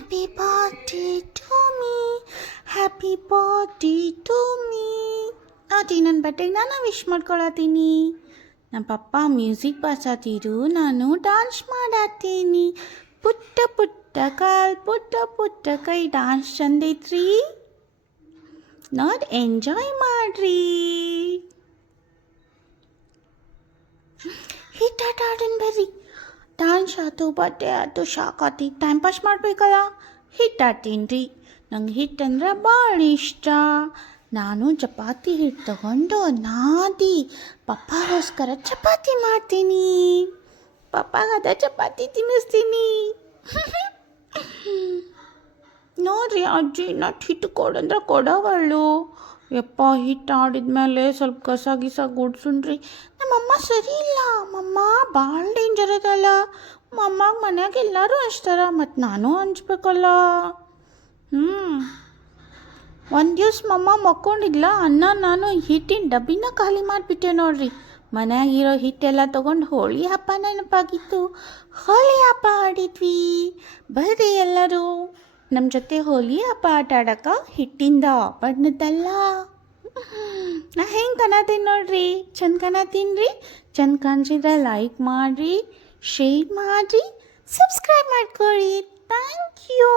Happy birthday to me. Happy birthday to me. ನನ್ನ ಬಟ್ಟೆಗೆ ನಾನು ವಿಶ್ ಮಾಡ್ಕೊಳತ್ತೀನಿ. ನಮ್ಮ ಪಪ್ಪ ಮ್ಯೂಸಿಕ್ ಬಾರ್ಸತ್ತಿರು, ನಾನು ಡಾನ್ಸ್ ಮಾಡತ್ತೀನಿ. ಪುಟ್ಟ ಪುಟ್ಟ ಕಾಲ್, ಪುಟ್ಟ ಪುಟ್ಟ ಕೈ, ಡಾನ್ಸ್ ಚಂದೈತ್ರಿ. ನೋಡಿ ಎಂಜಾಯ್ ಮಾಡ್ರಿ. ಹಿಟ್ಟಾಟ ಆಡೋಣ ಬರ್ರಿ. ಡಾನ್ಸ್ ಆಯ್ತು, ಬಟ್ಟೆ ಆಯ್ತು, ಶಾಕ್ ಆತಿ, ಟೈಮ್ ಪಾಸ್ ಮಾಡಬೇಕಲ್ಲ. ಹಿಟ್ಟಾಡ್ತೀನಿ ರೀ. ನಂಗೆ ಹಿಟ್ಟಂದ್ರೆ ಭಾಳ ಇಷ್ಟ. ನಾನು ಚಪಾತಿ ಹಿಟ್ಟು ತಗೊಂಡು ನಾದಿ ಪಪ್ಪಾಗೋಸ್ಕರ ಚಪಾತಿ ಮಾಡ್ತೀನಿ. ಪಪ್ಪಾಗದ ಚಪಾತಿ ತಿನ್ನಿಸ್ತೀನಿ. ನೋಡ್ರಿ ಅಜ್ಜಿ ನಟ್ಟು ಹಿಟ್ಟು ಕೊಡಂದ್ರೆ ಕೊಡವಳು. ಯಪ್ಪ ಹಿಟ್ಟು ಆಡಿದ್ಮೇಲೆ ಸ್ವಲ್ಪ ಕಸ ಗಿಸ ಗುಡ್ಸುಣ್ರಿ. ನಮ್ಮಮ್ಮ ಸರಿ ಇಲ್ಲ. ಮಮ್ಮ ಭಾಳ ಡೇಂಜರ್ ಅದಲ್ಲ. ಮಮ್ಮಗೆ ಮನ್ಯಾಗ ಎಲ್ಲರೂ ಹಂಚ್ತಾರ, ಮತ್ತು ನಾನು ಹಂಚ್ಬೇಕಲ್ಲ. ಒಂದು ದಿವ್ಸ ಮಮ್ಮ ಮಕ್ಕೊಂಡಿದ್ಲ, ಅನ್ನ ನಾನು ಹಿಟ್ಟಿನ ಡಬ್ಬಿನ ಖಾಲಿ ಮಾಡಿಬಿಟ್ಟೆ ನೋಡ್ರಿ. ಮನ್ಯಾಗಿರೋ ಹಿಟ್ಟೆಲ್ಲ ತೊಗೊಂಡು ಹೋಳಿ ಹಬ್ಬ ನೆನಪಾಗಿತ್ತು. ಹೋಳಿ ಹಬ್ಬ ಆಡಿದ್ವಿ. ಬರ್ರಿ ಎಲ್ಲರೂ ನಮ್ಮ ಜೊತೆ ಹೋಳಿ ಹಬ್ಬ ಆಟ ಆಡೋಕೆ. ಹಿಟ್ಟಿಂದ ಬಣ್ಣದಲ್ಲ. ನಾ ಹೆಂಗೆ ಕಾಣತೀನಿ ನೋಡ್ರಿ, ಚಂದ ಕಾಣತೀನಿ ರೀ. ಚಂದ ಕಾಣಿಸಿದ್ರೆ ಲೈಕ್ ಮಾಡಿರಿ, ಶೇರ್ ಮಾಡಿರಿ, ಸಬ್ಸ್ಕ್ರೈಬ್ ಮಾಡ್ಕೊಳ್ಳಿ. Thank you.